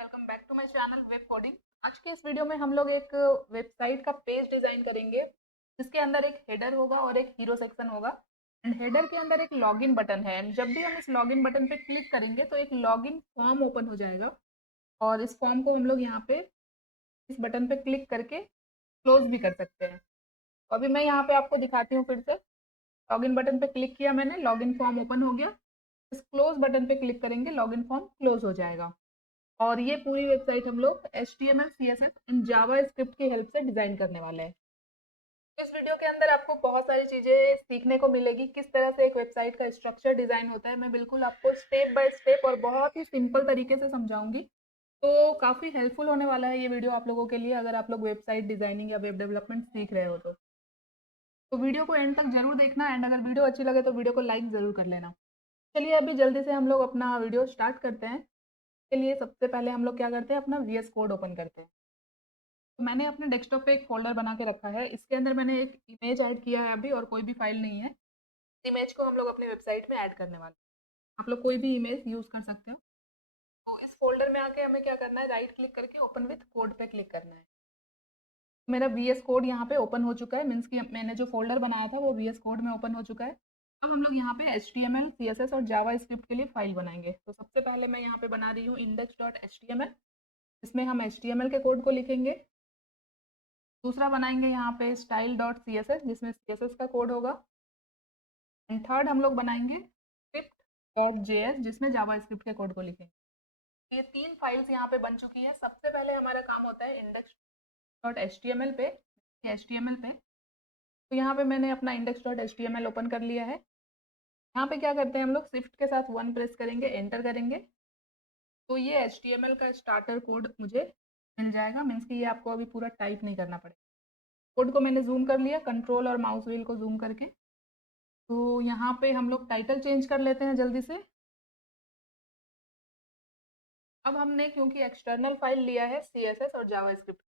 Welcome back to my channel web coding. आज के इस वीडियो में हम लोग एक वेबसाइट का पेज डिजाइन करेंगे जिसके अंदर एक हेडर होगा और एक हीरो सेक्शन होगा। एंड हेडर के अंदर एक लॉगिन बटन है एंड जब भी हम इस लॉगिन बटन पे क्लिक करेंगे तो एक लॉगिन फॉर्म ओपन हो जाएगा और इस फॉर्म को हम लोग यहाँ पे इस बटन पे क्लिक करके क्लोज भी कर सकते हैं। तो अभी मैं यहाँ पे आपको दिखाती हूँ फिर से। लॉगिन बटन पे क्लिक किया मैंने, लॉगिन फॉर्म ओपन हो गया। इस क्लोज बटन पे क्लिक करेंगे, लॉगिन फॉर्म क्लोज हो जाएगा। और ये पूरी वेबसाइट हम लोग HTML, CSS and Java script की हेल्प से डिजाइन करने वाले हैं। इस वीडियो के अंदर आपको बहुत सारी चीजें सीखने को मिलेगी, किस तरह से एक वेबसाइट का स्ट्रक्चर डिजाइन होता है। मैं बिल्कुल आपको स्टेप बाय स्टेप और बहुत ही सिंपल तरीके से समझाऊंगी। तो काफी हेल्पफुल होने वाला है ये वीडियो आप लोगों के लिए, अगर आप लोग वेबसाइट डिजाइनिंग या वेब डेवलपमेंट सीख रहे हो तो वीडियो को एंड तक जरूर देखना। एंड अगर वीडियो अच्छी लगे तो वीडियो को लाइक जरूर कर लेना। चलिए अभी जल्दी से हम लोग अपना वीडियो स्टार्ट करते हैं। के लिए सबसे पहले हम लोग क्या करते हैं, अपना VS कोड ओपन करते हैं। तो मैंने अपने डेस्कटॉप पे एक फ़ोल्डर बना के रखा है। इसके अंदर मैंने एक इमेज ऐड किया है अभी, और कोई भी फाइल नहीं है। इस इमेज को हम लोग अपनी वेबसाइट में ऐड करने वाले हैं। आप लोग कोई भी इमेज यूज़ कर सकते हो। तो इस फ़ोल्डर में आके हमें क्या करना है, राइट क्लिक करके ओपन विथ कोड पे क्लिक करना है। मेरा VS कोड यहाँ पे ओपन हो चुका है, मीन्स कि मैंने जो फ़ोल्डर बनाया था वो VS कोड में ओपन हो चुका है। अब हम लोग यहाँ पे HTML, CSS और जावा स्क्रिप्ट के लिए फ़ाइल बनाएंगे। तो सबसे पहले मैं यहाँ पे बना रही हूँ index.html। इसमें हम HTML के कोड को लिखेंगे। दूसरा बनाएंगे यहाँ पे style.css जिसमें CSS का कोड होगा। एंड थर्ड हम लोग बनाएंगे script.js जिसमें जावा स्क्रिप्ट के कोड को लिखेंगे। तो ये तीन फाइल्स यहाँ पे बन चुकी है। सबसे पहले हमारा काम होता है index.html पे, HTML पे। तो यहाँ पे मैंने अपना index.html ओपन कर लिया है। यहाँ पे क्या करते हैं, हम लोग शिफ्ट के साथ 1 प्रेस करेंगे, एंटर करेंगे तो ये HTML का स्टार्टर कोड मुझे मिल जाएगा। मीन्स कि ये आपको अभी पूरा टाइप नहीं करना पड़ेगा। कोड को मैंने जूम कर लिया, कंट्रोल और माउस व्हील को जूम करके। तो यहाँ पे हम लोग टाइटल चेंज कर लेते हैं जल्दी से। अब हमने क्योंकि एक्सटर्नल फाइल लिया है CSS और जावास्क्रिप्ट,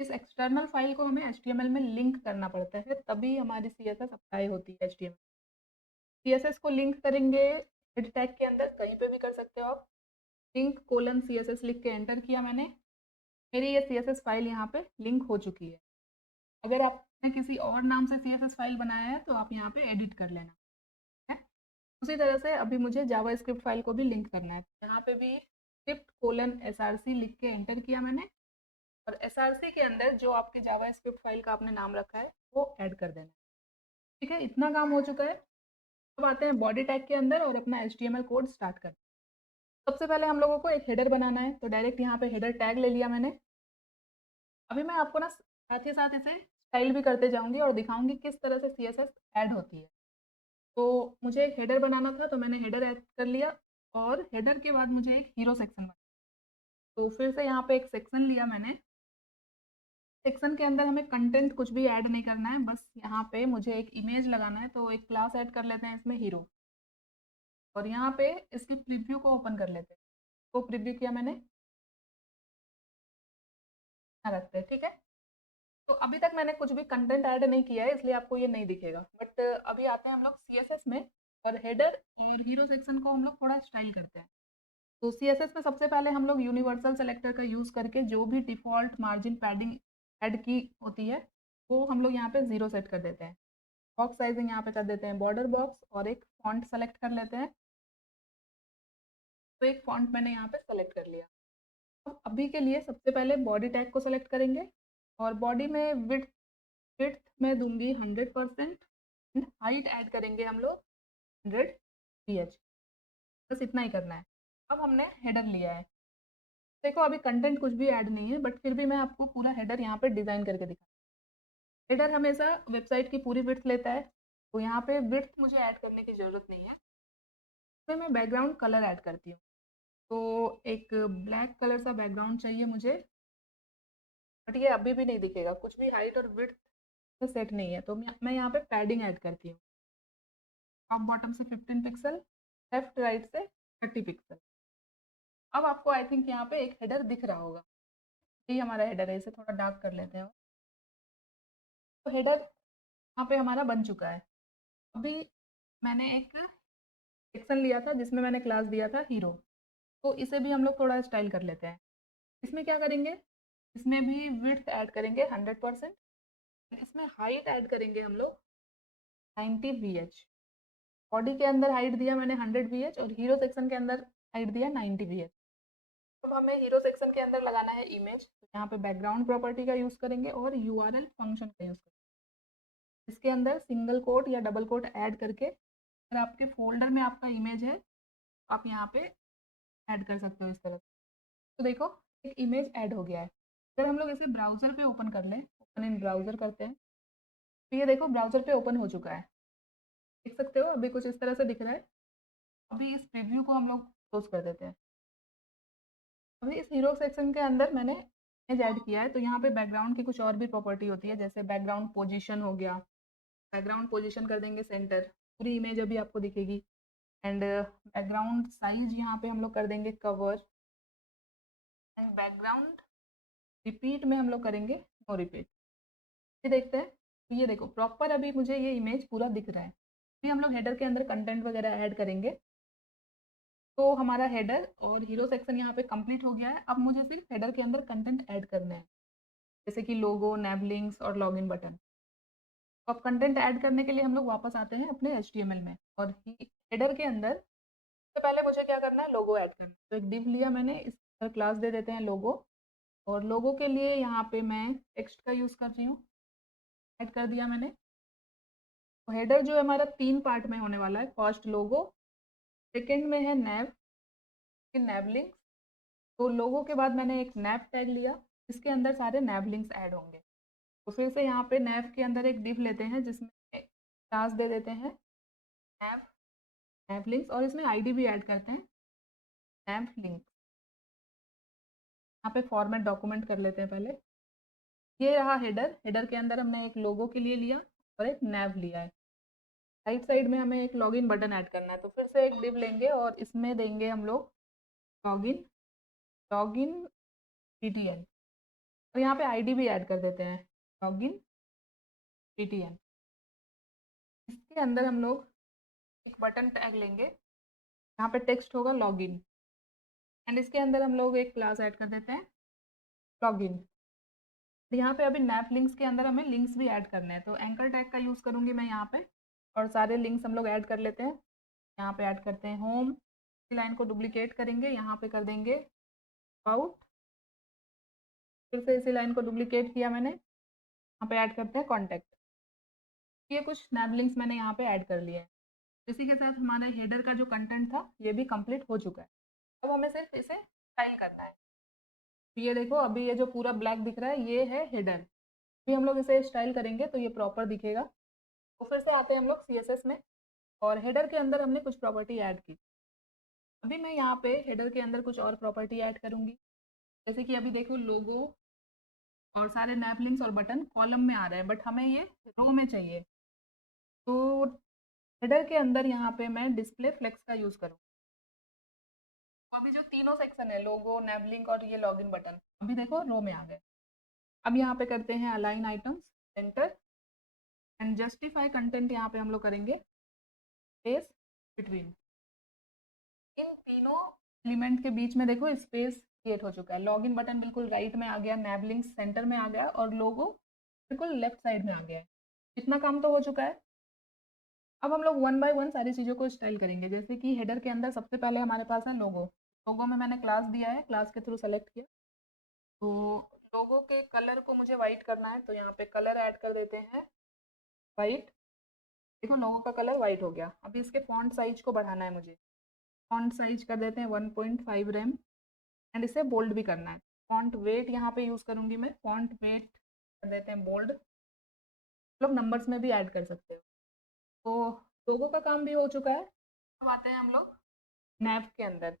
इस एक्सटर्नल फाइल को हमें HTML में लिंक करना पड़ता है, तभी हमारी CSS अप्लाई होती है HTML। CSS को लिंक करेंगे हेड टैग के अंदर, कहीं पे भी कर सकते हो आप। लिंक कोलन CSS लिख के एंटर किया मैंने। मेरी ये CSS फाइल यहाँ पे लिंक हो चुकी है। अगर आपने किसी और नाम से CSS फाइल बनाया है तो आप यहाँ पे एडिट कर लेना है। उसी तरह से अभी मुझे जावा स्क्रिप्ट फाइल को भी लिंक करना है। यहाँ पे भी स्क्रिप्ट कोलन SRC लिख के एंटर किया मैंने, और SRC के अंदर जो आपके जावा स्क्रिप्ट फाइल का आपने नाम रखा है वो ऐड कर देना है। ठीक है, इतना काम हो चुका है। अब आते हैं बॉडी टैग के अंदर और अपना HTML कोड स्टार्ट करते हैं। सबसे पहले हम लोगों को एक हेडर बनाना है, तो डायरेक्ट यहाँ पे हेडर टैग ले लिया मैंने। अभी मैं आपको ना साथ ही साथ इसे स्टाइल भी करते जाऊंगी और दिखाऊंगी किस तरह से CSS ऐड होती है। तो मुझे एक हेडर बनाना था तो मैंने हेडर ऐड कर लिया, और हेडर के बाद मुझे एक हीरो सेक्शन बनाना। तो फिर से यहाँ पे एक सेक्शन लिया मैंने। सेक्शन के अंदर हमें कंटेंट कुछ भी ऐड नहीं करना है, बस यहाँ पे मुझे एक इमेज लगाना है। तो एक क्लास ऐड कर लेते हैं इसमें हीरो, और यहाँ पे इसकी प्रीव्यू को ओपन कर लेते हैं। तो प्रीव्यू किया मैंने, यहाँ रखते हैं। ठीक है, तो अभी तक मैंने कुछ भी कंटेंट ऐड नहीं किया है इसलिए आपको ये नहीं दिखेगा। बट अभी आते हैं हम लोग CSS में, और हेडर और हीरो सेक्शन को हम लोग थोड़ा स्टाइल करते हैं। तो CSS में सबसे पहले हम लोग यूनिवर्सल सेलेक्टर का यूज़ करके जो भी डिफ़ॉल्ट मार्जिन पैडिंग ऐड की होती है वो हम लोग यहाँ पे 0 सेट कर देते हैं। बॉक्स साइजिंग यहाँ पे कर देते हैं बॉर्डर बॉक्स, और एक फॉन्ट सेलेक्ट कर लेते हैं। तो एक फॉन्ट मैंने यहाँ पे सेलेक्ट कर लिया। अब अभी के लिए सबसे पहले बॉडी टैग को सेलेक्ट करेंगे, और बॉडी में विड्थ विड्थ में दूंगी 100%। हाइट ऐड करेंगे हम लोग 100 ph। बस इतना ही करना है। अब हमने हेडर लिया है। देखो अभी कंटेंट कुछ भी ऐड नहीं है, बट फिर भी मैं आपको पूरा हेडर यहाँ पे डिज़ाइन करके दिखा। हेडर हमेशा वेबसाइट की पूरी विड्थ लेता है, तो यहाँ पे विड्थ मुझे ऐड करने की ज़रूरत नहीं है। फिर मैं बैकग्राउंड कलर ऐड करती हूँ। तो एक ब्लैक कलर सा बैकग्राउंड चाहिए मुझे, बट ये अभी भी नहीं दिखेगा, कुछ भी हाइट और विड्थ तो सेट नहीं है। तो मैं यहाँ पे पैडिंग ऐड करती हूँ। टॉप बॉटम से 15 पिक्सल, लेफ्ट राइट से 30 पिक्सल। अब आपको आई थिंक यहाँ पे एक हेडर दिख रहा होगा, यही हमारा हेडर है। इसे थोड़ा डार्क कर लेते हैं। तो हेडर यहाँ पे हमारा बन चुका है। अभी मैंने एक सेक्शन लिया था जिसमें मैंने क्लास दिया था हीरो। तो इसे भी हम लोग थोड़ा स्टाइल कर लेते हैं। इसमें क्या करेंगे, इसमें भी विड्थ ऐड करेंगे 100%, इसमें हाइट ऐड करेंगे हम लोग 90 VH। बॉडी के अंदर हाइट दिया मैंने 100 VH और हीरो सेक्शन के अंदर हाइट दिया 90 VH। अब हमें हीरो सेक्शन के अंदर लगाना है इमेज, यहाँ पे बैकग्राउंड प्रॉपर्टी का यूज़ करेंगे और URL फंक्शन का यूज़ करेंगे। इसके अंदर सिंगल कोट या डबल कोट ऐड करके अगर आपके फोल्डर में आपका इमेज है तो आप यहाँ पे ऐड कर सकते हो इस तरह से। तो देखो एक इमेज ऐड हो गया है। अगर हम लोग इसे ब्राउज़र पे ओपन कर लें, ओपन इन ब्राउज़र करते हैं, तो ये देखो ब्राउज़र पे ओपन हो चुका है। देख सकते हो अभी कुछ इस तरह से दिख रहा है। अभी इस प्रीव्यू को हम लोग क्लोज कर देते हैं। अभी इस हीरो सेक्शन के अंदर मैंने इमेज ऐड किया है, तो यहाँ पे बैकग्राउंड की कुछ और भी प्रॉपर्टी होती है, जैसे बैकग्राउंड पोजीशन हो गया। बैकग्राउंड पोजीशन कर देंगे सेंटर, पूरी इमेज अभी आपको दिखेगी। एंड बैकग्राउंड साइज यहाँ पे हम लोग कर देंगे कवर। एंड बैकग्राउंड रिपीट में हम लोग करेंगे नो रिपीट। ये देखते हैं, तो ये देखो प्रॉपर अभी मुझे ये इमेज पूरा दिख रहा है। अभी हम लोग हेडर के अंदर कंटेंट वगैरह ऐड करेंगे। तो हमारा हेडर और हीरो सेक्शन यहाँ पे कंप्लीट हो गया है। अब मुझे सिर्फ हेडर के अंदर कंटेंट ऐड करना है, जैसे कि लोगो, नैब लिंक्स और लॉगिन बटन। तो अब कंटेंट ऐड करने के लिए हम लोग वापस आते हैं अपने HTML में, और हेडर के अंदर सबसे पहले मुझे क्या करना है, लोगो ऐड करना है। तो एक डिव लिया मैंने, इस क्लास दे देते हैं लोगो, और लोगो के लिए यहाँ पे मैं टेक्स्ट का यूज़ कर रही हूँ, ऐड कर दिया मैंने। तो हेडर जो है हमारा 3 पार्ट में होने वाला है। फर्स्ट लोगो, सेकेंड में है नैब, फिर नैब लिंक्स। तो लोगो के बाद मैंने एक नैब टैग लिया, इसके अंदर सारे नैब लिंक्स ऐड होंगे। तो फिर से यहाँ पे नैब के अंदर एक डिव लेते हैं जिसमें क्लास दे देते हैं नैब, नैब लिंक्स, और इसमें आईडी भी ऐड करते हैं नैब लिंक्स। यहाँ पे फॉर्मेट डॉक्यूमेंट कर लेते हैं पहले। ये रहा हेडर, हेडर के अंदर हमने एक लोगो के लिए लिया और एक नैब लिया है। राइट साइड में हमें एक लॉगिन बटन ऐड करना है, तो फिर से एक डिव लेंगे और इसमें देंगे हम लोग लॉगिन, लॉगिन PTN, और यहाँ पे आईडी भी ऐड कर देते हैं लॉगिन PTN। इसके अंदर हम लोग एक बटन टैग लेंगे, यहाँ पे टेक्स्ट होगा लॉगिन, एंड इसके अंदर हम लोग एक क्लास ऐड कर देते हैं लॉगिन। यहाँ पे अभी नैप लिंक्स के अंदर हमें लिंक्स भी ऐड करने हैं, तो एंकर टैग का यूज़ करूँगी मैं यहाँ पे, और सारे लिंक्स हम लोग ऐड कर लेते हैं। यहाँ पे ऐड करते हैं होम, इसी लाइन को डुप्लीकेट करेंगे, यहाँ पे कर देंगे अबाउट, फिर से इसी लाइन को डुप्लीकेट किया मैंने, यहाँ पे ऐड करते हैं कॉन्टैक्ट। ये कुछ नैब लिंक्स मैंने यहाँ पे ऐड कर लिए हैं। इसी के साथ हमारे हेडर का जो कंटेंट था ये भी कंप्लीट हो चुका है। अब हमें सिर्फ इसे स्टाइल करना है। तो ये देखो अभी ये जो पूरा ब्लैक दिख रहा है ये है हेडर। अभी हम लोग इसे स्टाइल करेंगे तो ये प्रॉपर दिखेगा। तो फिर से आते हैं हम लोग CSS में, और हेडर के अंदर हमने कुछ प्रॉपर्टी ऐड की। अभी मैं यहाँ पे हेडर के अंदर कुछ और प्रॉपर्टी ऐड करूँगी, जैसे कि अभी देखो लोगो और सारे नैप लिंक्स और बटन कॉलम में आ रहे हैं, बट हमें ये रो में चाहिए। तो हेडर के अंदर यहाँ पे मैं डिस्प्ले फ्लेक्स का यूज़ करूँ। तो अभी जो तीनों सेक्शन है, लोगो, नैब लिंक और ये लॉगिन बटन, अभी देखो रो में आ गए। अब यहाँ पे करते हैं align items, enter, and justify content यहाँ पे हम लोग करेंगे स्पेस बिटवीन। इन तीनों एलिमेंट के बीच में देखो स्पेस क्रिएट हो चुका है। लॉगिन बटन बिल्कुल राइट में आ गया, नैब लिंक सेंटर में आ गया, और लोगो बिल्कुल लेफ्ट साइड में आ गया है। इतना काम तो हो चुका है। अब हम लोग वन बाय वन सारी चीज़ों को स्टाइल करेंगे, जैसे कि हेडर के अंदर सबसे पहले हमारे पास है लोगो। लोगो में मैंने क्लास दिया है, क्लास के थ्रू सेलेक्ट किया। तो लोगो के कलर को मुझे वाइट करना है, तो यहाँ पे कलर ऐड कर देते हैं वाइट। देखो लोगो का कलर वाइट हो गया। अभी इसके फॉन्ट साइज को बढ़ाना है मुझे, फॉन्ट साइज कर देते हैं 1.5 रेम, एंड इसे बोल्ड भी करना है। फॉन्ट वेट यहाँ पे यूज़ करूँगी मैं, फॉन्ट वेट कर देते हैं बोल्ड। लोग नंबर्स में भी ऐड कर सकते हो। तो लोगो का काम भी हो चुका है। अब आते हैं हम लोग नैप के अंदर।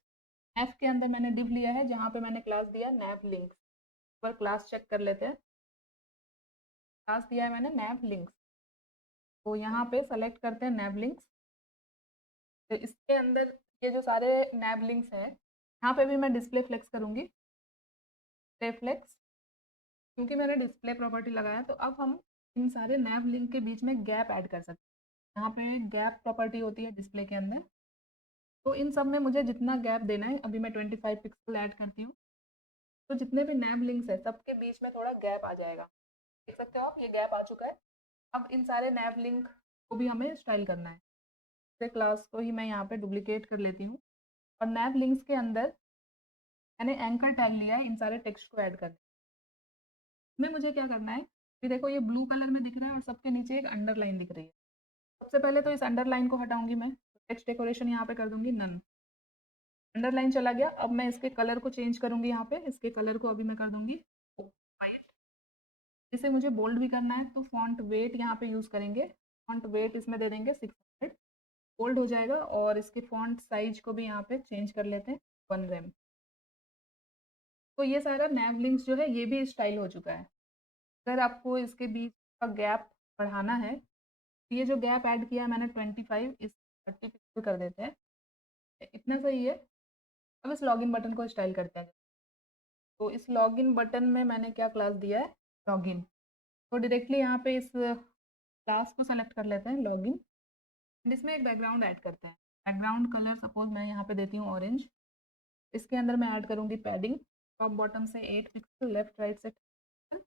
नैप के अंदर मैंने डिव लिया है जहाँ पे मैंने क्लास दिया नैप लिंक्स। पर क्लास चेक कर लेते हैं। क्लास दिया है मैंने नैप लिंक्स, तो यहाँ पे सेलेक्ट करते हैं नैप लिंक्स। तो इसके अंदर ये जो सारे नैब लिंक्स हैं, यहाँ पे भी मैं डिस्प्ले फ्लेक्स करूँगी, डिस्प्ले फ्लेक्स, क्योंकि मैंने डिस्प्ले प्रॉपर्टी लगाया। तो अब हम इन सारे नैब लिंक के बीच में गैप ऐड कर सकते हैं। यहाँ पे गैप प्रॉपर्टी होती है डिस्प्ले के अंदर, तो इन सब में मुझे जितना गैप देना है, अभी मैं 25 पिक्सल ऐड करती हूँ। तो जितने भी नैब लिंक्स है सबके बीच में थोड़ा गैप आ जाएगा। देख सकते हो आप, ये गैप आ चुका है। अब इन सारे नैब लिंक को भी हमें स्टाइल करना है। जैसे क्लास को ही मैं यहाँ पे डुप्लीकेट कर लेती हूँ और नैब लिंक्स के अंदर मैंने एंकर टैग लिया है इन सारे टेक्स्ट को ऐड करने में। मुझे क्या करना है, ये देखो ये ब्लू कलर में दिख रहा है और सबके नीचे एक अंडरलाइन दिख रही है। सबसे पहले तो इस अंडरलाइन को हटाऊंगी मैं, टेक्स्ट डेकोरेशन यहाँ पे कर दूंगी नन। अंडरलाइन चला गया। अब मैं इसके कलर को चेंज करूंगी। यहाँ पे इसके कलर को अभी मैं कर दूंगी वाइट। इसे मुझे बोल्ड भी करना है तो फॉन्ट वेट यहाँ पे यूज़ करेंगे। फॉन्ट वेट इसमें दे देंगे 600, बोल्ड हो जाएगा। और इसके फॉन्ट साइज को भी यहाँ पे चेंज कर लेते हैं 1 रेम। तो ये सारा नैव लिंक्स जो है ये भी स्टाइल हो चुका है। अगर आपको इसके बीच का गैप बढ़ाना है तो ये जो गैप ऐड किया है मैंने 25, इस 30 पिक्सल कर देते हैं। इतना सही है। अब इस लॉगिन बटन को स्टाइल करते हैं। तो इस लॉगिन बटन में मैंने क्या क्लास दिया है, लॉगिन। तो डायरेक्टली यहाँ पे इस क्लास को सेलेक्ट कर लेते हैं लॉगिन एंड इसमें एक बैकग्राउंड ऐड करते हैं। बैकग्राउंड कलर सपोज मैं यहाँ पे देती हूँ ऑरेंज। इसके अंदर मैं ऐड करूँगी पैडिंग, टॉप बॉटम से 8 पिक्सल, लेफ्ट राइट से 10।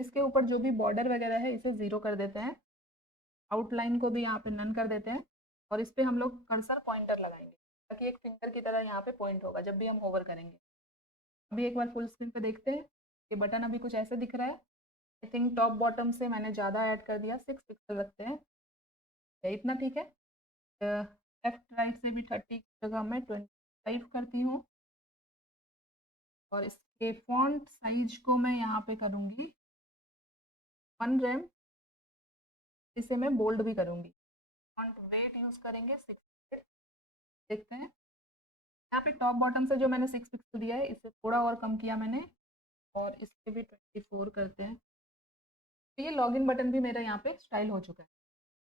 इसके ऊपर जो भी बॉर्डर वगैरह है इसे 0 कर देते हैं। आउटलाइन को भी यहाँ पे नन कर देते हैं और इस पर हम लोग कर्सर पॉइंटर लगाएंगे ताकि एक फिंगर की तरह यहाँ पे पॉइंट होगा जब भी हम होवर करेंगे। अभी एक बार फुल स्क्रीन पे देखते हैं। ये बटन अभी कुछ ऐसे दिख रहा है। आई थिंक टॉप बॉटम से मैंने ज़्यादा ऐड कर दिया, 6 पिक्सल रखते हैं, इतना ठीक है। लेफ्ट राइट से भी 30 की जगह मैं 25 करती हूँ और इसके फॉन्ट साइज को मैं यहाँ पे करूँगी 1 रेम। इसे मैं बोल्ड भी करूँगी। फॉन्ट वेट यूज़ करेंगे 600। देखते हैं यहाँ पे टॉप बॉटम से जो मैंने 6 पिक्सल दिया है इसे थोड़ा और कम किया मैंने और इसके भी 24 करते हैं। तो ये लॉगिन बटन भी मेरा यहाँ पे स्टाइल हो चुका है।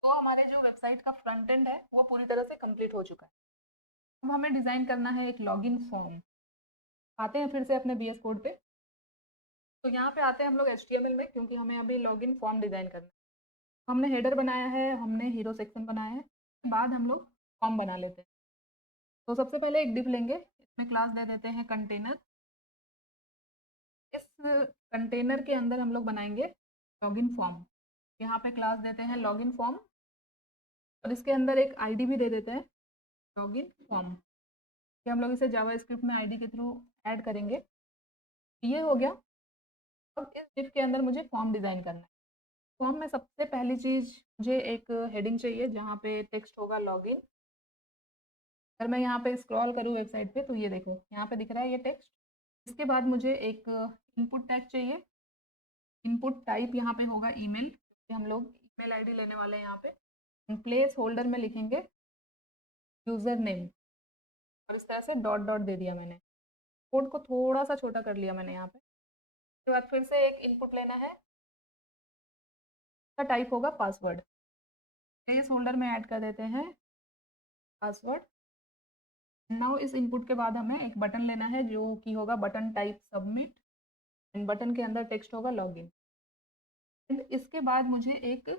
तो हमारे जो वेबसाइट का फ्रंट एंड है वो पूरी तरह से कंप्लीट हो चुका है। अब हमें डिज़ाइन करना है एक लॉगिन फॉर्म। आते हैं फिर से अपने बीएस कोड पे। तो यहाँ पे आते हैं हम लोग HTML में, क्योंकि हमें अभी लॉगिन फॉर्म डिज़ाइन करना है। तो हमने हेडर बनाया है, हमने हीरो सेक्शन बनाया है, बाद हम लोग फॉर्म बना लेते हैं। तो सबसे पहले एक डिव लेंगे, इसमें क्लास दे देते हैं कंटेनर। इस कंटेनर के अंदर हम लोग बनाएंगे लॉगिन फॉर्म। यहाँ पे क्लास देते हैं लॉगिन फॉर्म और इसके अंदर एक आईडी भी दे देते हैं लॉगिन फॉर्म। कि हम लोग इसे जावास्क्रिप्ट में आईडी के थ्रू ऐड करेंगे। ये हो गया। अब इस डिव के अंदर मुझे फॉर्म डिज़ाइन करना है। फॉर्म में सबसे पहली चीज़ मुझे एक हेडिंग चाहिए जहाँ पे टेक्स्ट होगा लॉगिन। अगर मैं यहाँ पे स्क्रॉल करूँ वेबसाइट पे तो ये देखो यहाँ पे दिख रहा है ये टेक्स्ट। इसके बाद मुझे एक इनपुट टैग चाहिए। इनपुट टाइप यहाँ पे होगा ईमेल, क्योंकि हम लोग ईमेल आईडी लेने वाले हैं यहाँ पे। प्लेस होल्डर में लिखेंगे यूज़र नेम और इस तरह से डॉट डॉट दे दिया मैंने। कोड को थोड़ा सा छोटा कर लिया मैंने यहाँ पे। उसके बाद फिर से एक इनपुट लेना है, इसका टाइप होगा पासवर्ड। प्लेस होल्डर में ऐड कर देते हैं पासवर्ड। नाउ इस इनपुट के बाद हमें एक बटन लेना है जो कि होगा button type submit and button के अंदर टेक्स्ट होगा लॉगिन। एंड इसके बाद मुझे एक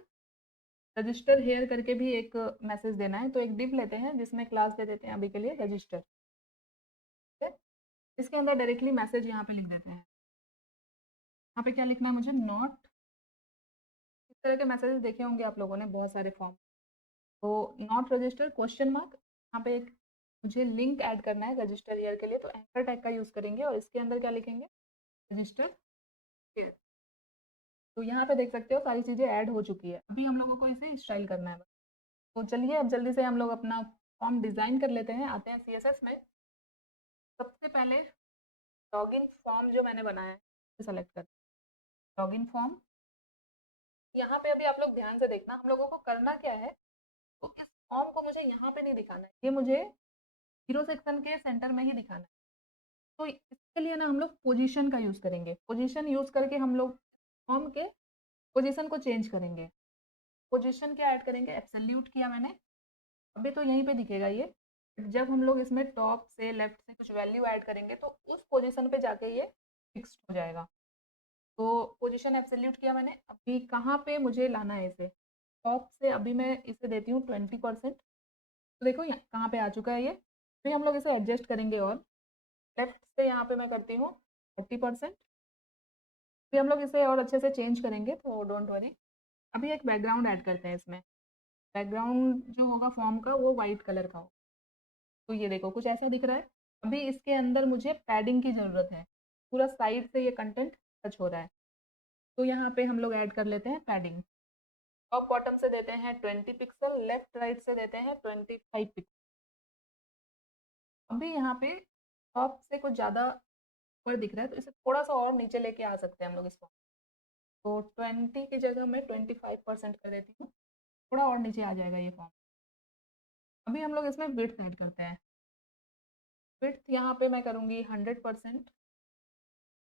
रजिस्टर हेयर करके भी एक मैसेज देना है। तो एक डिव लेते हैं जिसमें क्लास दे देते हैं अभी के लिए रजिस्टर। इसके अंदर डायरेक्टली मैसेज यहाँ पे लिख देते हैं। यहाँ पे क्या लिखना है मुझे, नॉट। इस तरह के मैसेजेस देखे होंगे आप लोगों ने बहुत सारे फॉर्म। तो नॉट रजिस्टर क्वेश्चन मार्क। यहाँ पे एक मुझे लिंक ऐड करना है रजिस्टर हेयर के लिए, तो एंकर टैग का यूज़ करेंगे और इसके अंदर क्या लिखेंगे, रजिस्टर हेयर। तो यहाँ पे देख सकते हो सारी चीज़ें ऐड हो चुकी है। अभी हम लोगों को इसे स्टाइल करना है। तो चलिए अब जल्दी से हम लोग अपना फॉर्म डिज़ाइन कर लेते हैं। आते हैं CSS में। सबसे पहले लॉगिन फॉर्म जो मैंने बनाया है उसे सेलेक्ट करते हैं, लॉगिन फॉर्म। यहाँ पे अभी आप लोग ध्यान से देखना, हम लोगों को करना क्या है। तो इस फॉर्म को मुझे यहाँ पे नहीं दिखाना है, ये मुझे हीरो सेक्शन के सेंटर में ही दिखाना है। तो इसके लिए ना हम लोग पोजीशन का यूज़ करेंगे। पोजीशन यूज़ करके हम लोग फॉर्म के पोजीशन को चेंज करेंगे। पोजीशन क्या ऐड करेंगे, एब्सोल्यूट किया मैंने। अभी तो यहीं पे दिखेगा ये। जब हम लोग इसमें टॉप से लेफ्ट से कुछ वैल्यू ऐड करेंगे तो उस पोजीशन पे जाके ये फिक्स्ड हो जाएगा। तो पोजीशन एब्सोल्यूट किया मैंने। अभी कहाँ पे मुझे लाना है इसे, टॉप से अभी मैं इसे देती हूँ 20%। तो देखो यहाँ कहाँ पे आ चुका है ये। फिर हम लोग इसे एडजस्ट करेंगे और लेफ्ट से यहाँ पे मैं करती हूँ 30%। फिर हम लोग इसे और अच्छे से चेंज करेंगे, तो डोंट वरी। अभी एक बैकग्राउंड ऐड करते हैं इसमें। बैकग्राउंड जो होगा फॉर्म का वो वाइट कलर का हो। तो ये देखो कुछ ऐसा दिख रहा है। अभी इसके अंदर मुझे पैडिंग की ज़रूरत है, पूरा साइड से ये कंटेंट टच हो रहा है। तो यहाँ पे हम लोग ऐड कर लेते हैं पैडिंग। टॉप बॉटम से देते हैं 20 पिक्सल, लेफ्ट राइट से देते हैं 25 पिक्सल। अभी यहाँ पे टॉप से कुछ ज़्यादा ऊपर दिख रहा है, तो इसे थोड़ा सा और नीचे लेके आ सकते हैं हम लोग इसको। तो 20 की जगह मैं 25% कर देती हूँ, थोड़ा और नीचे आ जाएगा ये फॉर्म। अभी हम लोग इसमें विड्थ ऐड करते हैं। विड्थ यहाँ पे मैं करूँगी 100%।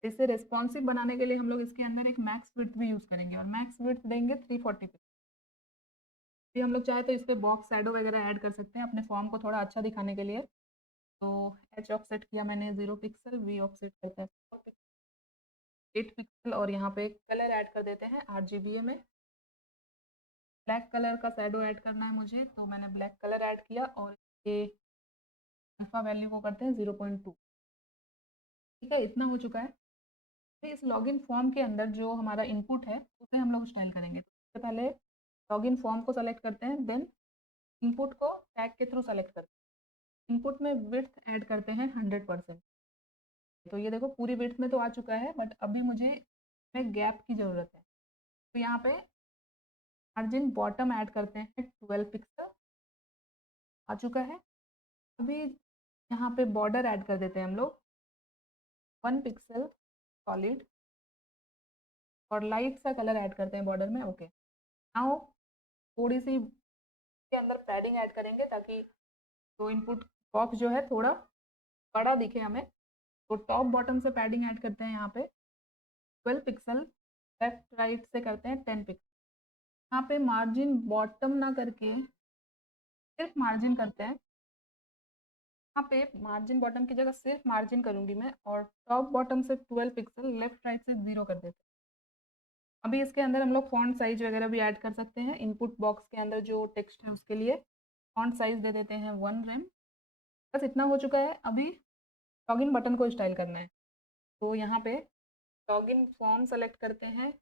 इसे रिस्पॉन्सिव बनाने के लिए हम लोग इसके अंदर एक मैक्स विड्थ भी यूज़ करेंगे, और मैक्स विड्थ देंगे 340 पिक्सल। फिर हम लोग चाहे तो इस पर बॉक्स शैडो वगैरह ऐड कर सकते हैं अपने फॉर्म को थोड़ा अच्छा दिखाने के लिए। तो एच ऑफसेट किया मैंने 0 पिक्सल, वी ऑफसेट करते हैं 8 पिक्सल, और यहाँ पे कलर ऐड कर देते हैं RGBA में। ब्लैक कलर का शैडो ऐड करना है मुझे, तो मैंने ब्लैक कलर ऐड किया, और ये अल्फा वैल्यू को करते हैं 0.2। ठीक है, इतना हो चुका है। फिर इस लॉगिन फॉर्म के अंदर जो हमारा इनपुट है उसे हम लोग स्टाइल करेंगे। तो सबसे पहले लॉगिन फॉर्म को सेलेक्ट करते हैं, देन इनपुट को टैग के थ्रू सेलेक्ट करते हैं। इनपुट में विड्थ ऐड करते हैं 100%। तो ये देखो पूरी विड्थ में तो आ चुका है, बट अभी मुझे गैप की ज़रूरत है। तो यहाँ पे मार्जिन बॉटम ऐड करते हैं 12 पिक्सल, आ चुका है। अभी यहाँ पे बॉर्डर ऐड कर देते हैं हम लोग 1 पिक्सल सॉलिड, और लाइट सा कलर ऐड करते हैं बॉर्डर में। ओके, नाउ थोड़ी सी के अंदर पैडिंग ऐड करेंगे ताकि तो इनपुट बॉक्स जो है थोड़ा बड़ा दिखे हमें। तो टॉप बॉटम से पैडिंग ऐड करते हैं यहाँ पे 12 पिक्सल, लेफ्ट राइट से करते हैं 10 पिक्सल। यहाँ पे मार्जिन बॉटम ना करके सिर्फ मार्जिन करते हैं। यहाँ पे मार्जिन बॉटम की जगह सिर्फ मार्जिन करूंगी मैं, और टॉप बॉटम से 12 पिक्सल, लेफ्ट राइट से 0 कर देते हैं। अभी इसके अंदर हम लोग फॉन्ट साइज वगैरह भी ऐड कर सकते हैं। इनपुट बॉक्स के अंदर जो टेक्स्ट है उसके लिए फॉन्ट साइज दे देते हैं 1 रेम। बस इतना हो चुका है। अभी लॉगिन बटन को स्टाइल करना है। तो यहाँ पे लॉगिन फॉर्म सेलेक्ट करते हैं।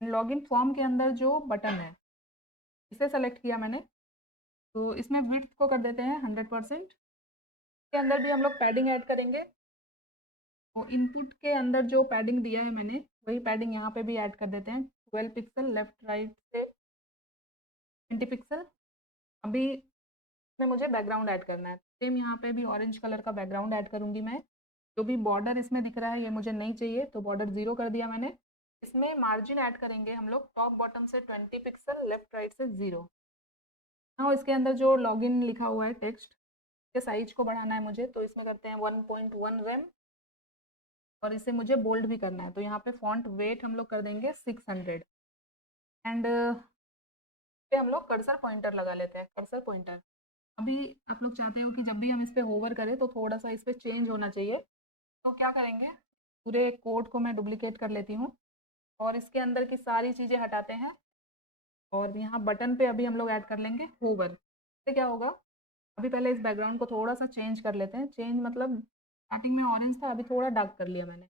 लॉगिन फॉर्म के अंदर जो बटन है इसे सेलेक्ट किया मैंने, तो इसमें विड्थ को कर देते हैं 100%। के अंदर भी हम लोग पैडिंग ऐड करेंगे। तो इनपुट के अंदर जो पैडिंग दिया है मैंने वही पैडिंग यहाँ पे भी ऐड कर देते हैं 12 पिक्सल, लेफ्ट राइट से 20 पिक्सल। अभी इसमें मुझे बैकग्राउंड ऐड करना है। सेम यहाँ पे भी ऑरेंज कलर का बैकग्राउंड ऐड करूँगी मैं। जो भी बॉर्डर इसमें दिख रहा है ये मुझे नहीं चाहिए, तो बॉर्डर 0 कर दिया मैंने। इसमें मार्जिन ऐड करेंगे हम लोग टॉप बॉटम से 20 पिक्सल, लेफ्ट राइट से 0। हाँ, इसके अंदर जो लॉगिन लिखा हुआ है टेक्स्ट के साइज को बढ़ाना है मुझे, तो इसमें करते हैं 1.1 रेम, और इसे मुझे बोल्ड भी करना है। तो यहाँ पे फॉन्ट वेट हम लोग कर देंगे 600, एंड पे हम लोग कर्सर पॉइंटर लगा लेते हैं। कर्सर पॉइंटर अभी आप लोग चाहते हो कि जब भी हम इस पर होवर करें तो थोड़ा सा इस पर चेंज होना चाहिए। तो क्या करेंगे, पूरे कोड को मैं डुप्लीकेट कर लेती हूँ और इसके अंदर की सारी चीज़ें हटाते हैं, और यहाँ बटन पे अभी हम लोग ऐड कर लेंगे होवर। इससे क्या होगा, अभी पहले इस बैकग्राउंड को थोड़ा सा चेंज कर लेते हैं। चेंज मतलब स्टार्टिंग में ऑरेंज था, अभी थोड़ा डार्क कर लिया मैंने।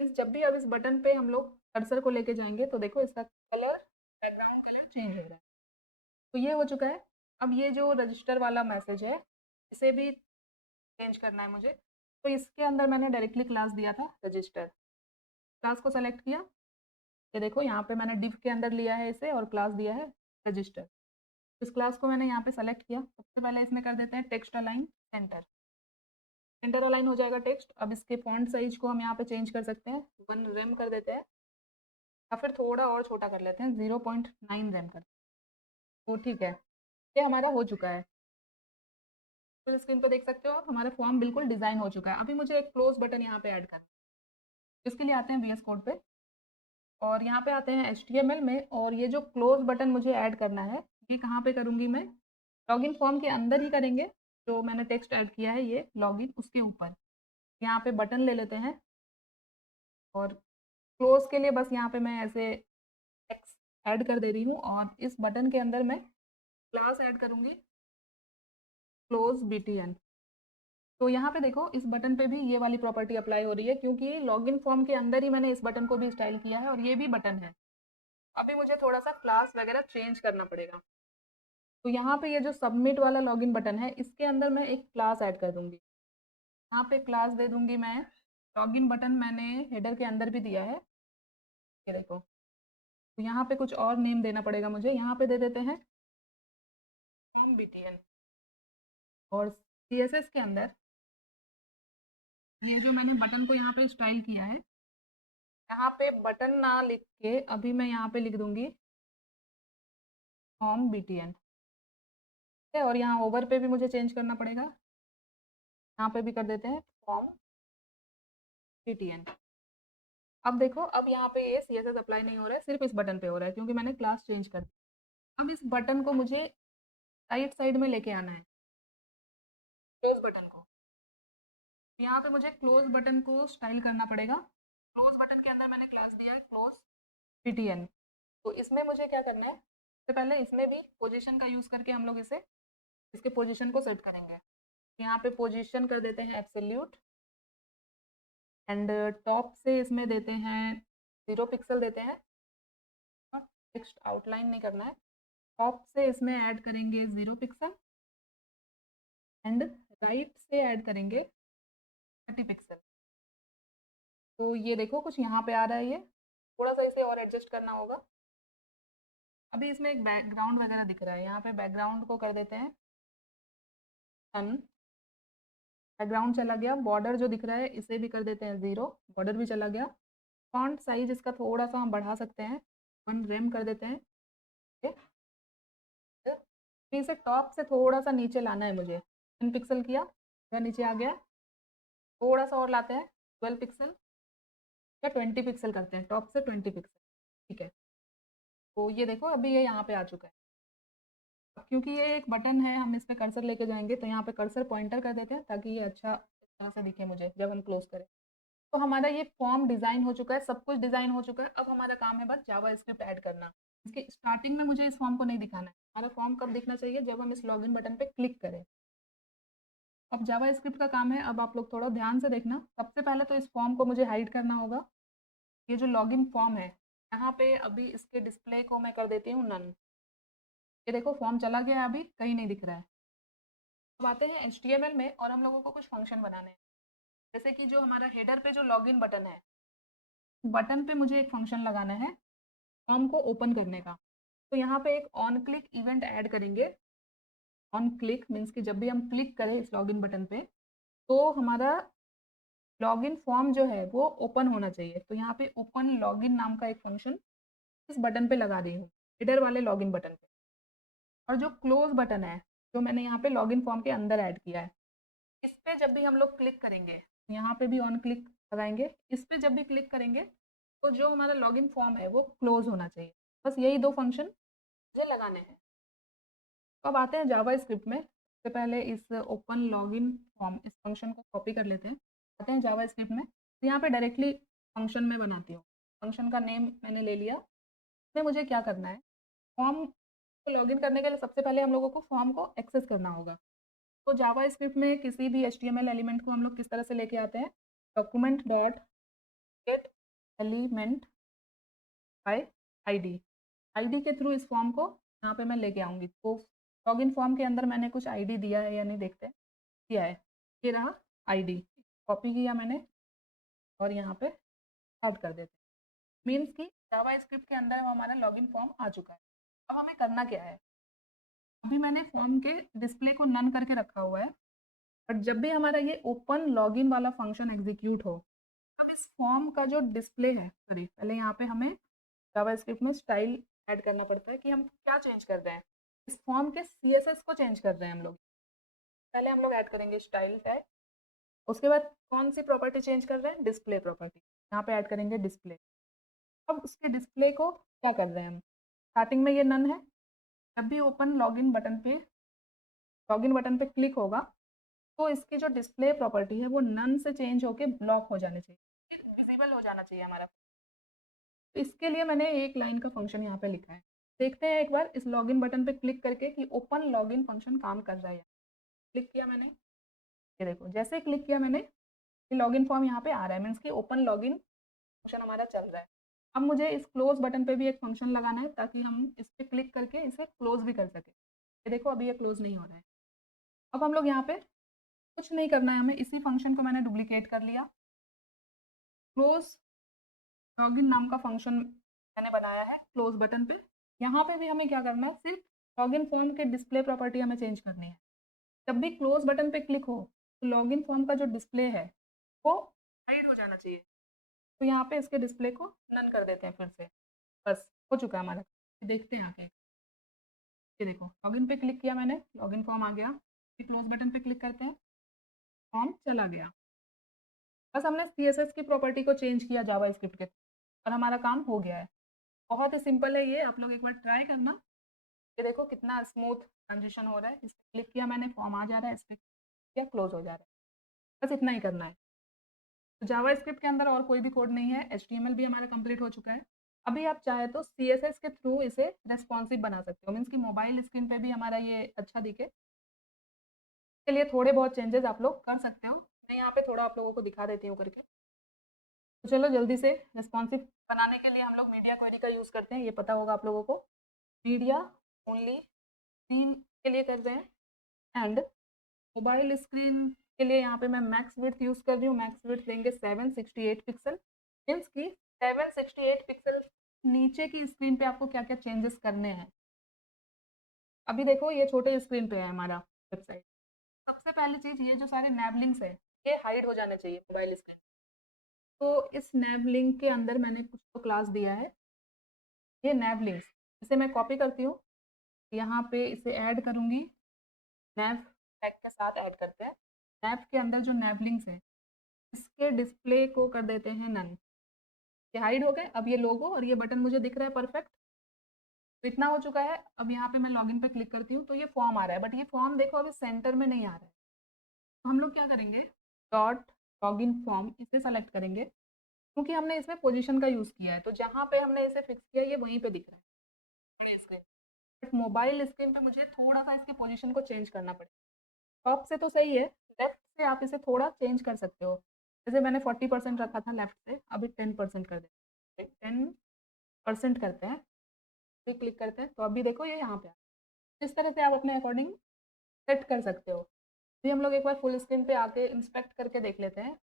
इस जब भी अब इस बटन पे हम लोग कर्सर को लेके जाएंगे तो देखो इसका कलर, बैकग्राउंड कलर चेंज हो रहा है। तो ये हो चुका है। अब ये जो रजिस्टर वाला मैसेज है इसे भी चेंज करना है मुझे। तो इसके अंदर मैंने डायरेक्टली क्लास दिया था रजिस्टर। क्लास को सेलेक्ट किया, तो देखो यहाँ पे मैंने डिव के अंदर लिया है इसे और क्लास दिया है रजिस्टर। इस क्लास को मैंने यहाँ पे सेलेक्ट किया। सबसे पहले इसमें कर देते हैं text align centre. Centre align हो जाएगा टेक्स्ट। अब इसके फॉन्ट साइज को हम यहाँ पे चेंज कर सकते हैं, 1 रेम कर देते हैं, या फिर थोड़ा और छोटा कर लेते हैं, 0.9 रेम कर। तो ठीक है, ये हमारा हो चुका है। फुल स्क्रीन पर देख सकते हो आप, हमारा फॉर्म बिल्कुल डिज़ाइन हो चुका है। अभी मुझे एक क्लोज बटन यहाँ पे ऐड करना है। इसके लिए आते हैं VS कोड पे, और यहाँ पे आते हैं HTML में, और ये जो क्लोज बटन मुझे ऐड करना है ये कहाँ पे करूँगी मैं, लॉगिन फॉर्म के अंदर ही करेंगे। जो मैंने टेक्स्ट ऐड किया है ये लॉगिन, उसके ऊपर यहाँ पे बटन ले लेते हैं, और क्लोज के लिए बस यहाँ पे मैं ऐसे टेक्स्ट ऐड कर दे रही हूँ, और इस बटन के अंदर मैं क्लास ऐड करूँगी। Close BTN। तो यहाँ पे देखो इस बटन पे भी ये वाली प्रॉपर्टी अप्लाई हो रही है, क्योंकि लॉगिन फॉर्म के अंदर ही मैंने इस बटन को भी स्टाइल किया है और ये भी बटन है। अभी मुझे थोड़ा सा क्लास वगैरह चेंज करना पड़ेगा। तो यहाँ पे ये जो सबमिट वाला लॉगिन बटन है, इसके अंदर मैं एक क्लास ऐड कर दूंगी। यहाँ पे क्लास दे दूंगी मैं, लॉगिन बटन मैंने हेडर के अंदर भी दिया है, ये देखो। तो यहाँ पे कुछ और नेम देना पड़ेगा मुझे, यहाँ पे दे देते हैं फॉर्म BTN। और CSS के अंदर ये जो मैंने बटन को यहाँ पे स्टाइल किया है, यहाँ पे बटन ना लिख के अभी मैं यहाँ पे लिख दूंगी फॉर्म BTN। और यहाँ ओवर पे भी मुझे चेंज करना पड़ेगा, यहाँ पे भी कर देते हैं फॉर्म BTN। अब देखो, अब यहाँ पे ये CSS अप्लाई नहीं हो रहा है, सिर्फ इस बटन पे हो रहा है क्योंकि मैंने क्लास चेंज कर दी। अब इस बटन को मुझे राइट साइड में लेके आना है, क्लोज बटन को। यहाँ पे मुझे क्लोज बटन को स्टाइल करना पड़ेगा। क्लोज बटन के अंदर मैंने क्लास दिया है क्लोज BTN। तो इसमें मुझे क्या करना है, सबसे पहले इसमें भी पोजीशन का यूज़ करके हम लोग इसे इसके पोजीशन को सेट करेंगे। यहाँ पे पोजीशन कर देते हैं एब्सोल्यूट, एंड टॉप से इसमें देते हैं 0 पिक्सल देते हैं, टेक्स्ट आउटलाइन नहीं करना है। टॉप से इसमें ऐड करेंगे 0 पिक्सल एंड राइट से ऐड करेंगे 30 पिक्सल। तो ये देखो कुछ यहाँ पे आ रहा है, ये थोड़ा सा इसे और एडजस्ट करना होगा। अभी इसमें एक बैकग्राउंड वगैरह दिख रहा है, यहाँ पे बैकग्राउंड को कर देते हैं सन। बैकग्राउंड चला गया, बॉर्डर जो दिख रहा है इसे भी कर देते हैं 0, बॉर्डर भी चला गया। फॉन्ट साइज इसका थोड़ा सा हम बढ़ा सकते हैं, 1 रेम कर देते हैं। फिर इसे टॉप से थोड़ा सा नीचे लाना है मुझे, 10 पिक्सल किया, या नीचे आ गया। थोड़ा सा और लाते हैं 12 पिक्सल या 20 पिक्सल करते हैं, टॉप से 20 पिक्सल, ठीक है। तो ये देखो अभी ये यहाँ पे आ चुका है। अब क्योंकि ये एक बटन है, हम इस पर कर्सर लेके जाएंगे, तो यहाँ पे कर्सर पॉइंटर कर देते हैं ताकि ये अच्छा इस तरह से दिखे मुझे जब हम क्लोज करें। तो हमारा ये फॉर्म डिज़ाइन हो चुका है, सब कुछ डिज़ाइन हो चुका है। अब हमारा काम है बस जावा स्क्रिप्ट ऐड करना। इसके स्टार्टिंग में मुझे इस फॉर्म को नहीं दिखाना है, हमारा फॉर्म कब दिखना चाहिए, जब हम इस लॉगिन बटन पे क्लिक करें। अब जावा स्क्रिप्ट का काम है, अब आप लोग थोड़ा ध्यान से देखना। सबसे पहले तो इस फॉर्म को मुझे हाइड करना होगा। ये जो लॉगिन फॉर्म है, यहाँ पे अभी इसके डिस्प्ले को मैं कर देती हूँ नन। ये देखो फॉर्म चला गया है, अभी कहीं नहीं दिख रहा है। अब आते हैं HTML में और हम लोगों को कुछ फंक्शन बनाने हैं। जैसे कि जो हमारा हेडर पे जो लॉगिन बटन है, बटन पे मुझे एक फंक्शन लगाना है फॉर्म को ओपन करने का। तो यहाँ पे एक ऑन क्लिक इवेंट ऐड करेंगे। ऑन क्लिक मीन्स कि जब भी हम क्लिक करें इस लॉगिन बटन पे, तो हमारा लॉगिन फॉर्म जो है वो ओपन होना चाहिए। तो यहाँ पे ओपन लॉगिन नाम का एक फंक्शन इस बटन पे लगा रही हूँ, हेडर वाले लॉगिन बटन पे। और जो क्लोज बटन है, जो मैंने यहाँ पे लॉगिन फॉर्म के अंदर ऐड किया है, इस पे जब भी हम लोग क्लिक करेंगे, यहाँ पे भी ऑन क्लिक लगाएंगे, इस पे जब भी क्लिक करेंगे तो जो हमारा लॉगिन फॉर्म है वो क्लोज होना चाहिए। बस यही 2 फंक्शन मुझे लगाने हैं। तो अब आते हैं जावा स्क्रिप्ट में। सबसे पहले इस ओपन लॉगिन फॉर्म इस फंक्शन को कॉपी कर लेते हैं, आते हैं जावा स्क्रिप्ट में। तो यहाँ पे डायरेक्टली फंक्शन में बनाती हूँ, फंक्शन का नेम मैंने ले लिया। इसमें मुझे क्या करना है, फॉर्म को लॉगिन करने के लिए सबसे पहले हम लोगों को फॉर्म को एक्सेस करना होगा। तो जावा स्क्रिप्ट में किसी भी HTML एलिमेंट को हम लोग किस तरह से लेके आते हैं, document dot gate element by ID के थ्रू इस फॉर्म को यहाँ पे मैं लेके आऊँगी। तो लॉगिन फॉर्म के अंदर मैंने कुछ आईडी दिया है या नहीं देखते हैं, दिया है, ये रहा आईडी, कॉपी किया मैंने और यहाँ पे आउट कर देते हैं। मीन्स कि जावा स्क्रिप्ट के अंदर हमारा लॉगिन फॉर्म आ चुका है। अब हमें करना क्या है, अभी मैंने फॉर्म के डिस्प्ले को नन करके रखा हुआ है, बट जब भी हमारा ये ओपन लॉगिन वाला फंक्शन एग्जीक्यूट हो, अब इस फॉर्म का जो डिस्प्ले है, सॉरी पहले यहाँ पे हमें जावास्क्रिप्ट में स्टाइल ऐड करना पड़ता है कि हम क्या चेंज कर रहे हैं, इस फॉर्म के CSS को चेंज कर रहे हैं हम लोग। पहले हम लोग ऐड करेंगे स्टाइल टैग, उसके बाद कौन सी प्रॉपर्टी चेंज कर रहे हैं, डिस्प्ले प्रॉपर्टी, यहाँ पे ऐड करेंगे डिस्प्ले। अब उसके डिस्प्ले को क्या कर रहे हैं हम, स्टार्टिंग में ये नन है, जब भी ओपन लॉगिन बटन पे क्लिक होगा तो इसकी जो डिस्प्ले प्रॉपर्टी है वो नन से चेंज होके ब्लॉक हो जाने चाहिए, विजिबल हो जाना चाहिए हमारा। तो इसके लिए मैंने एक लाइन का फंक्शन यहाँ पे लिखा है। देखते हैं एक बार इस लॉगिन बटन पे क्लिक करके कि ओपन लॉगिन फंक्शन काम कर रहा है। क्लिक किया मैंने, ये देखो जैसे ही क्लिक किया मैंने, ये लॉगिन फॉर्म यहाँ पे आ रहा है, मीन्स कि ओपन लॉगिन फंक्शन हमारा चल रहा है। अब मुझे इस क्लोज बटन पे भी एक फंक्शन लगाना है ताकि हम इस पर क्लिक करके इसे क्लोज भी कर सके। ये देखो अभी ये क्लोज नहीं हो रहा है। अब हम लोग यहाँ पे कुछ नहीं करना है, हमें इसी फंक्शन को मैंने डुप्लीकेट कर लिया। क्लोज लॉगिन नाम का फंक्शन मैंने बनाया है क्लोज बटन पे। यहाँ पे भी हमें क्या करना है, सिर्फ लॉगिन फॉर्म के डिस्प्ले प्रॉपर्टी हमें चेंज करनी है। जब भी क्लोज बटन पे क्लिक हो तो लॉगिन फॉर्म का जो डिस्प्ले है वो हाइड हो जाना चाहिए। तो यहाँ पे इसके डिस्प्ले को नन कर देते हैं फिर से। बस हो चुका है हमारा। देखते हैं आगे, ये देखो लॉगिन पे क्लिक किया मैंने, लॉगिन फॉर्म आ गया। फिर क्लोज बटन पे क्लिक करते हैं, फॉर्म चला गया। बस हमने CSS की प्रॉपर्टी को चेंज किया जावा स्क्रिप्ट के और हमारा काम हो गया है। बहुत ही सिंपल है ये, आप लोग एक बार ट्राई करना। ये देखो कितना स्मूथ ट्रांजिशन हो रहा है। इस पर क्लिक किया मैंने, फॉर्म आ जा रहा है, इस पर किया क्लोज हो जा रहा है। बस इतना ही करना है। तो जावा स्क्रिप्ट के अंदर और कोई भी कोड नहीं है, HTML भी हमारा कंप्लीट हो चुका है। अभी आप चाहे तो CSS के थ्रू इसे रेस्पॉन्सिव बना सकते हो, मीन्स कि मोबाइल स्क्रीन पे भी हमारा ये अच्छा दिखे। के लिए थोड़े बहुत चेंजेस आप लोग कर सकते हो। मैं यहाँ पे थोड़ा आप लोगों को दिखा देती हूँ करके। तो चलो जल्दी से रेस्पॉन्सिव बनाने के लिए हम लोग मीडिया क्वेरी का यूज़ करते हैं, ये पता होगा आप लोगों को। मीडिया ओनली स्क्रीन के लिए कर रहे हैं, एंड मोबाइल स्क्रीन के लिए यहाँ पे मैं मैक्स विड्थ यूज़ कर रही हूँ। मैक्स विड्थ देंगे 768 पिक्सल, मीन्स की 768 पिक्सल नीचे की स्क्रीन पे आपको क्या क्या चेंजेस करने हैं। अभी देखो ये छोटे स्क्रीन पे है हमारा वेबसाइट। सबसे पहली चीज़, ये जो सारे नैब लिंक्स है ये हाइड हो जाने चाहिए मोबाइल स्क्रीन। तो इस नैब लिंक के अंदर मैंने कुछ तो क्लास दिया है, ये नैब लिंक्स। इसे मैं कॉपी करती हूँ, यहाँ पे इसे ऐड करूँगी, नैब टैग के साथ ऐड करते हैं। नैब के अंदर जो नैब लिंक्स है इसके डिस्प्ले को कर देते हैं नन। ये हाइड हो गए। अब ये लोगो और ये बटन मुझे दिख रहा है परफेक्ट। तो इतना हो चुका है। अब यहाँ पे मैं लॉगिन पे क्लिक करती हूँ तो ये फॉर्म आ रहा है, बट ये फॉर्म देखो अभी सेंटर में नहीं आ रहा है। तो हम लोग क्या करेंगे, डॉट लॉगिन फॉर्म इसे सेलेक्ट करेंगे, क्योंकि हमने इसमें पोजीशन का यूज़ किया है। तो जहाँ पे हमने इसे फिक्स किया ये वहीं पे दिख रहा है पूरी स्क्रीन। बट मोबाइल स्क्रीन पे मुझे थोड़ा सा इसकी पोजीशन को चेंज करना पड़ेगा। टॉप से तो सही है, लेफ्ट से आप इसे थोड़ा चेंज कर सकते हो। जैसे मैंने 40% रखा था लेफ्ट से, अभी 10% कर देते हैं, 10% करते हैं, फिर क्लिक करते हैं। तो अभी देखो ये यहाँ पे इस तरह से आप अपने अकॉर्डिंग सेट कर सकते हो। अभी हम लोग एक बार फुल स्क्रीन पे आके इंस्पेक्ट करके देख लेते हैं।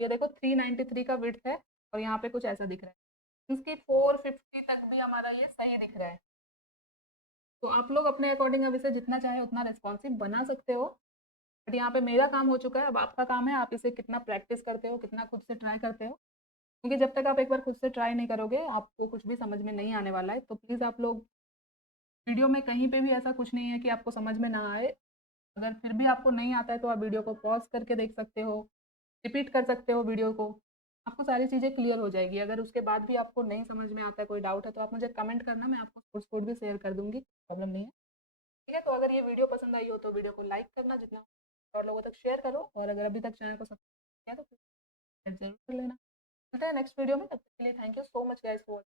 ये देखो 393 का विड्थ है और यहाँ पे कुछ ऐसा दिख रहा है, इसकी 450 तक भी हमारा ये सही दिख रहा है। तो आप लोग अपने अकॉर्डिंग अब इसे जितना चाहे उतना रिस्पॉन्सिव बना सकते हो। बट यहाँ पे मेरा काम हो चुका है, अब आपका काम है आप इसे कितना प्रैक्टिस करते हो, कितना खुद से ट्राई करते हो। क्योंकि जब तक आप एक बार खुद से ट्राई नहीं करोगे आपको कुछ भी समझ में नहीं आने वाला है। तो प्लीज़ आप लोग, वीडियो में कहीं पे भी ऐसा कुछ नहीं है कि आपको समझ में ना आए। अगर फिर भी आपको नहीं आता है तो आप वीडियो को पॉज करके देख सकते हो, रिपीट कर सकते हो वीडियो को, आपको सारी चीज़ें क्लियर हो जाएगी। अगर उसके बाद भी आपको नहीं समझ में आता है, कोई डाउट है, तो आप मुझे कमेंट करना, मैं आपको सोर्स कोड भी शेयर कर दूँगी, प्रॉब्लम नहीं है। ठीक है, तो अगर ये वीडियो पसंद आई हो तो वीडियो को लाइक करना, जितना और लोगों तक शेयर करो, और अगर अभी तक चैनल को सब्सक्राइब किया तो ज़रूर कर लेना। मिलते हैं नेक्स्ट वीडियो में, तब तक के लिए thank you so much guys for